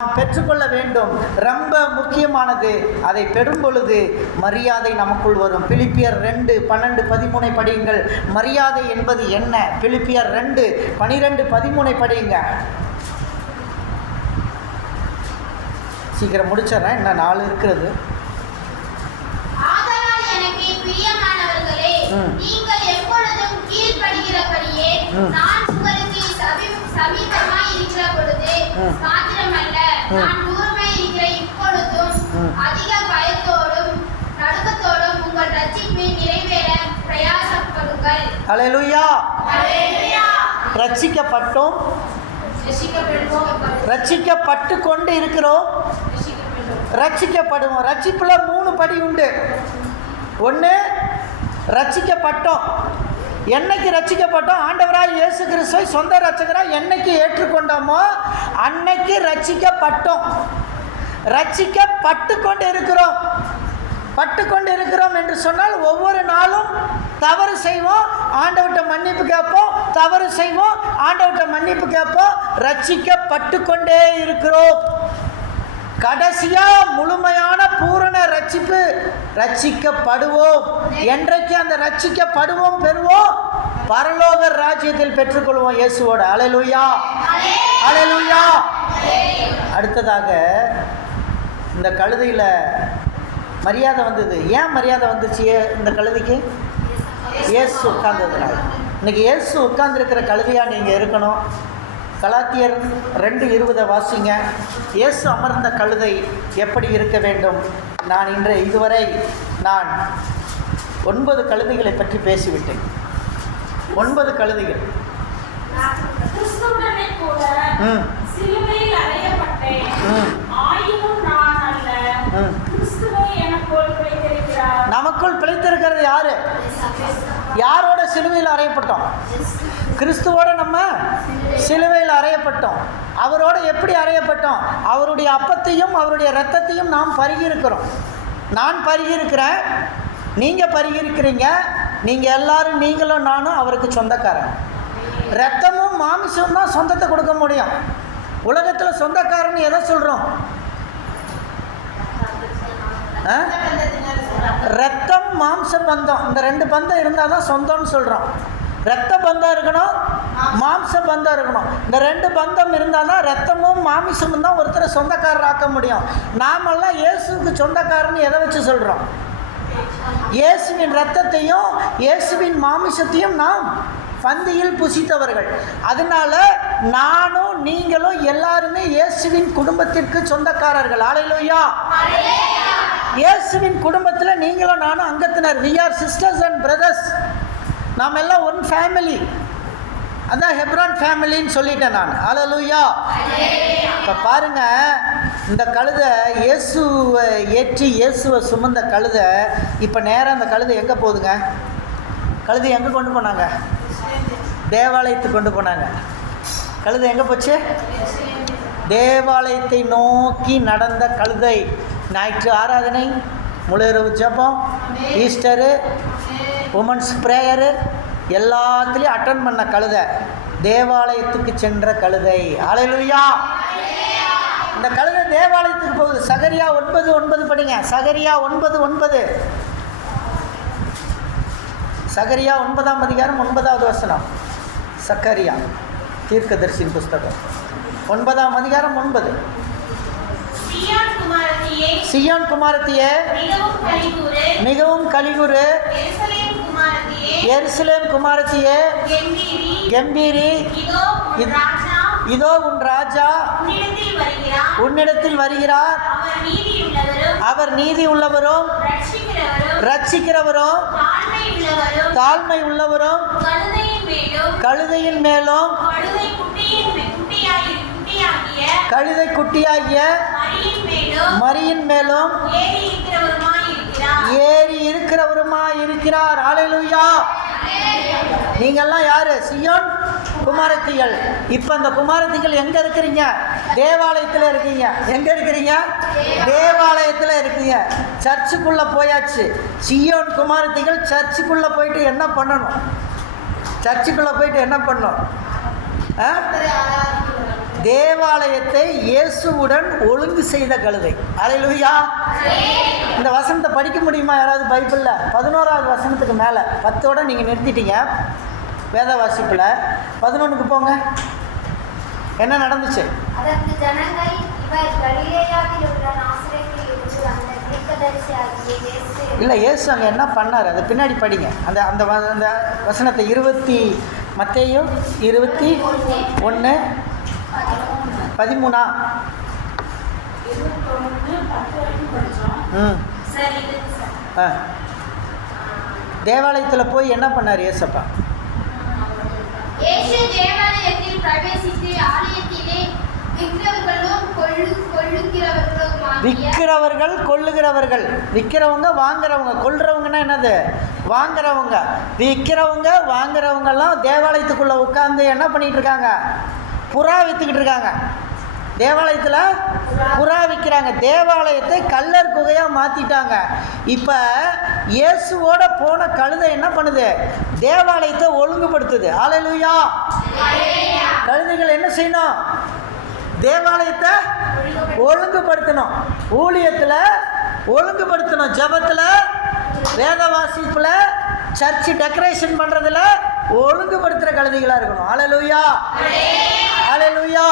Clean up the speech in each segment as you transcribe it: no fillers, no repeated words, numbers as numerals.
பெற்றுக்கொள்ள வேண்டும். ரொம்ப முக்கியமானது. அதை பெறும் பொழுது மரியாதை நமக்குள் வரும். பிலிப்பியர் 2:12-13 படியுங்கள். மரியாதை என்பது என்ன? பிலிப்பியர் 2:12-13 படியுங்க. சீக்கிரம் முடிச்சிடறேன், இன்னும் 4 இருக்கிறது. நீங்கள் எப்பொழுதும் கீழ்ப்படிகிறபடியே நான் உங்களுக்கு சமீபமாய் இருக்கிற பொழுது மாத்திரமல்ல, நான் தூரமாய் இருக்கிற இப்பொழுதும் அதிக பயத்தோடும் நடுக்கத்தோடும் உங்கள் ரட்சிப்பை நிறைவேற பிரயாசப்படுங்கள். ஹல்லேலூயா. ரட்சிக்கப்பட்டோம், ரட்சிக்கப்பட்டு கொண்டு இருக்கிறோம், ரட்சிக்கப்படுவோம். ரட்சிப்புல 3 படி உண்டு. ஒன்று, ரட்சிக்கப்பட்டோம். என்னைக்கு ரட்சிக்கப்பட்டோம்? ஆண்டவராய் இயேசு கிறிஸ்துவை சொந்த ரட்சகராய் என்னைக்கு ஏற்றுக்கொண்டோமோ அன்னைக்கு ரட்சிக்கப்பட்டோம். ரட்சிக்கப்பட்டு கொண்டு இருக்கிறோம். பட்டு கொண்டு இருக்கிறோம் என்று சொன்னால் ஒவ்வொரு நாளும் தவறு செய்வோம், ஆண்டவர்கிட்ட மன்னிப்பு கேட்போம், தவறு செய்வோம், ஆண்டவர்கிட்ட மன்னிப்பு கேட்போம். ரட்சிக்கப்பட்டு கொண்டே இருக்கிறோம். கடைசியா முழுமையான பூரண ரட்சிப்பு, ரட்சிக்கப்படுவோம். என்றைக்கு அந்த ரட்சிக்கப்படுவோம் பெறுவோம், பரலோக ராஜ்யத்தில் பெற்றுக்கொள்வோம் இயேசுவோட. ஹல்லேலூயா, ஹல்லேலூயா. அடுத்ததாக இந்த கழுதையில் மரியாதை வந்தது. ஏன் மரியாதை வந்துச்சு இந்த கழுதைக்கு? இயேசு உட்கார்ந்ததுனால. இன்னைக்கு இயேசு உட்கார்ந்துருக்கிற கழுதையாக நீங்கள் இருக்கணும். கலாத்தியர் 2:20 வாசிங்க. இயேசு அமர்ந்த கழுதை எப்படி இருக்க வேண்டும்? நான் இதுவரை 9 கழுதைகளை பற்றி பேசிவிட்டேன். 9 கழுதைகள். நமக்குள் பிழைத்திருக்கிறது யாரு? யாரோட சிலுவையில் அறையப்பட்டோம்? கிறிஸ்துவோட நம்ம சிலுவையில் அறையப்பட்டோம். அவரோட எப்படி அறையப்பட்டோம்? அவருடைய அப்பத்தையும் அவருடைய இரத்தத்தையும் நாம் பருகியிருக்கிறோம். நான் பருகியிருக்கிறேன், நீங்கள் பருகியிருக்கிறீங்க. நீங்கள் எல்லாரும், நீங்களும் நானும் அவருக்கு சொந்தக்காரன். இரத்தமும் மாமிசம் தான் சொந்தத்தை கொடுக்க முடியும். உலகத்தில் சொந்தக்காரன் எதை சொல்கிறோம்? ரத்தம் மாம்ச பந்தம், இந்த 2 பந்தம் இருந்தால் தான் சொந்தம்னு சொல்கிறோம். ரத்த பந்தம் இருக்கணும், மாம்ச பந்தம் இருக்கணும். இந்த 2 பந்தம் இருந்தால் தான் ரத்தமும் மாமிசமும் தான் ஒருத்தரை சொந்தக்காரர் ஆக்க முடியும். நாமெல்லாம் இயேசுக்கு சொந்தக்காரன்னு எதை வச்சு சொல்கிறோம்? இயேசுவின் ரத்தத்தையும் இயேசுவின் மாமிசத்தையும் நாம் பந்தியில் புசித்தவர்கள். அதனால நானும் நீங்களும் எல்லாருமே இயேசுவின் குடும்பத்திற்கு சொந்தக்காரர்கள். ஹல்லேலூயா. இயேசுவின் குடும்பத்தில் நீங்களும் நானும் அங்கத்தினர். we are sisters and brothers. நாம் எல்லாம் ஒன் ஃபேமிலி. அதான் ஹெப்ரான் ஃபேமிலின்னு சொல்லிட்டேன் நான். ஹல்லேலூயா. இப்போ பாருங்க, இந்த கழுதை இயேசுவை ஏற்றி இயேசுவை சுமந்த கழுதை இப்போ நேராக அந்த கழுதை எங்கே போகுதுங்க? கழுதை எங்கே கொண்டு போனாங்க? தேவாலயத்துக்கு கொண்டு போனாங்க. கழுதை எங்கே போச்சு? தேவாலயத்தை நோக்கி நடந்த கழுதை. ஞாயிற்று ஆராதனை, முழுஇரவு ஜெபம், ஈஸ்டரு, உமன்ஸ் ப்ரேயரு எல்லாத்துலேயும் அட்டன் பண்ண கழுதை தேவாலயத்துக்கு சென்ற கழுதை. ஹல்லேலூயா. இந்த கழுதை தேவாலயத்துக்கு போகுது. சகரியா 9:9 படிங்க. சகரியா 9:9. சகரியா 9ஆம் அதிகாரம் 9வது வசனம். சக்கரியா தீர்க்கதரிசியின் புஸ்தகம் 9ஆம் அதிகாரம் 9. சியோன் குமாரத்தியே மிகவும் கலிகுரு, எருசலேம் குமாரத்தியே கம்பீரி, இதோ உன் ராஜா உன்னிடத்தில் வருகிறார். அவர் நீதி உள்ளவரும் ரட்சிக்கிறவரும் தாழ்மை உள்ளவரும் கழுதையின் மேலும் கழுதை குட்டியாகிய மரியின் மேலும் ஏறி இருக்கிறவருமாய் இருக்கிறார். ஹல்லேலூயா. நீங்கள்லாம் யாரு? சியோன் குமாரத்திகள். இப்போ அந்த குமாரத்திகள் எங்கே இருக்கிறீங்க? தேவாலயத்தில் இருக்கீங்க. எங்கே இருக்கிறீங்க? தேவாலயத்தில் இருக்கீங்க. சர்ச்சுக்குள்ளே போயாச்சு. சியோன் குமாரத்திகள் சர்ச்சுக்குள்ளே போயிட்டு என்ன பண்ணணும்? சர்ச்சுக்குள்ளே போயிட்டு என்ன பண்ணணும்? தேவாலயத்தை இயேசுவுடன் ஒழுங்கு செய்த கழுதை. அல்லேலூயா. இந்த வசனத்தை படிக்க முடியுமா யாராவது பைபிளில்? 11வது வசனத்துக்கு மேலே, 10ஓட நீங்கள் நிறுத்திட்டீங்க வேத வாசிப்பில். 11க்கு போங்க. என்ன நடந்துச்சு? அதற்கு ஜனங்கள், இவர் கலிலேயாவில் உள்ள நாசரேத்தில் இருந்து வந்த தீர்க்கதரிசியாகிய இயேசு. இல்லை, இயேசு அங்கே என்ன பண்ணார் அது பின்னாடி படிங்க. அந்த அந்த அந்த வசனத்தை மத்தேயு 21:13. தேவாலயத்தில் போய் என்ன பண்ணார் ஏசப்பா? இயேசு தேவாலயத்தில் பிரவேசித்து ஆலயத்திலே விற்கிறவர்கள் கொள்ளுகிறவர்கள். விற்கிறவங்க வாங்குறவங்க, கொள்றவங்கன்னா என்னது? வாங்குறவங்க. விற்கிறவங்க வாங்குறவங்கெல்லாம் தேவாலயத்துக்குள்ளே உட்காந்து என்ன பண்ணிகிட்டு இருக்காங்க? புறா விற்றுக்கிட்டு இருக்காங்க. தேவாலயத்தில் புறா விற்கிறாங்க. தேவாலயத்தை கல்லர் குகையாக மாற்றிட்டாங்க. இப்போ இயேசுவோட போன கழுதை என்ன பண்ணுது? தேவாலயத்தை ஒழுங்குபடுத்துது. அல்லேலூயா. கழுதைகள் என்ன செய்யணும்? தேவாலயத்தை ஒழுங்குபடுத்தணும். ஊழியத்தில் ஒழுங்குபடுத்தணும். ஜெபத்தில், வேத வாசிப்பில், சர்ச்சு டெக்கரேஷன் பண்ணுறதுல ஒழுங்குபடுத்துகிற கழுதைகளாக இருக்கணும். அல்லேலூயா. அல்லேலூயா.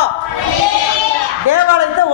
தேவாலயத்தை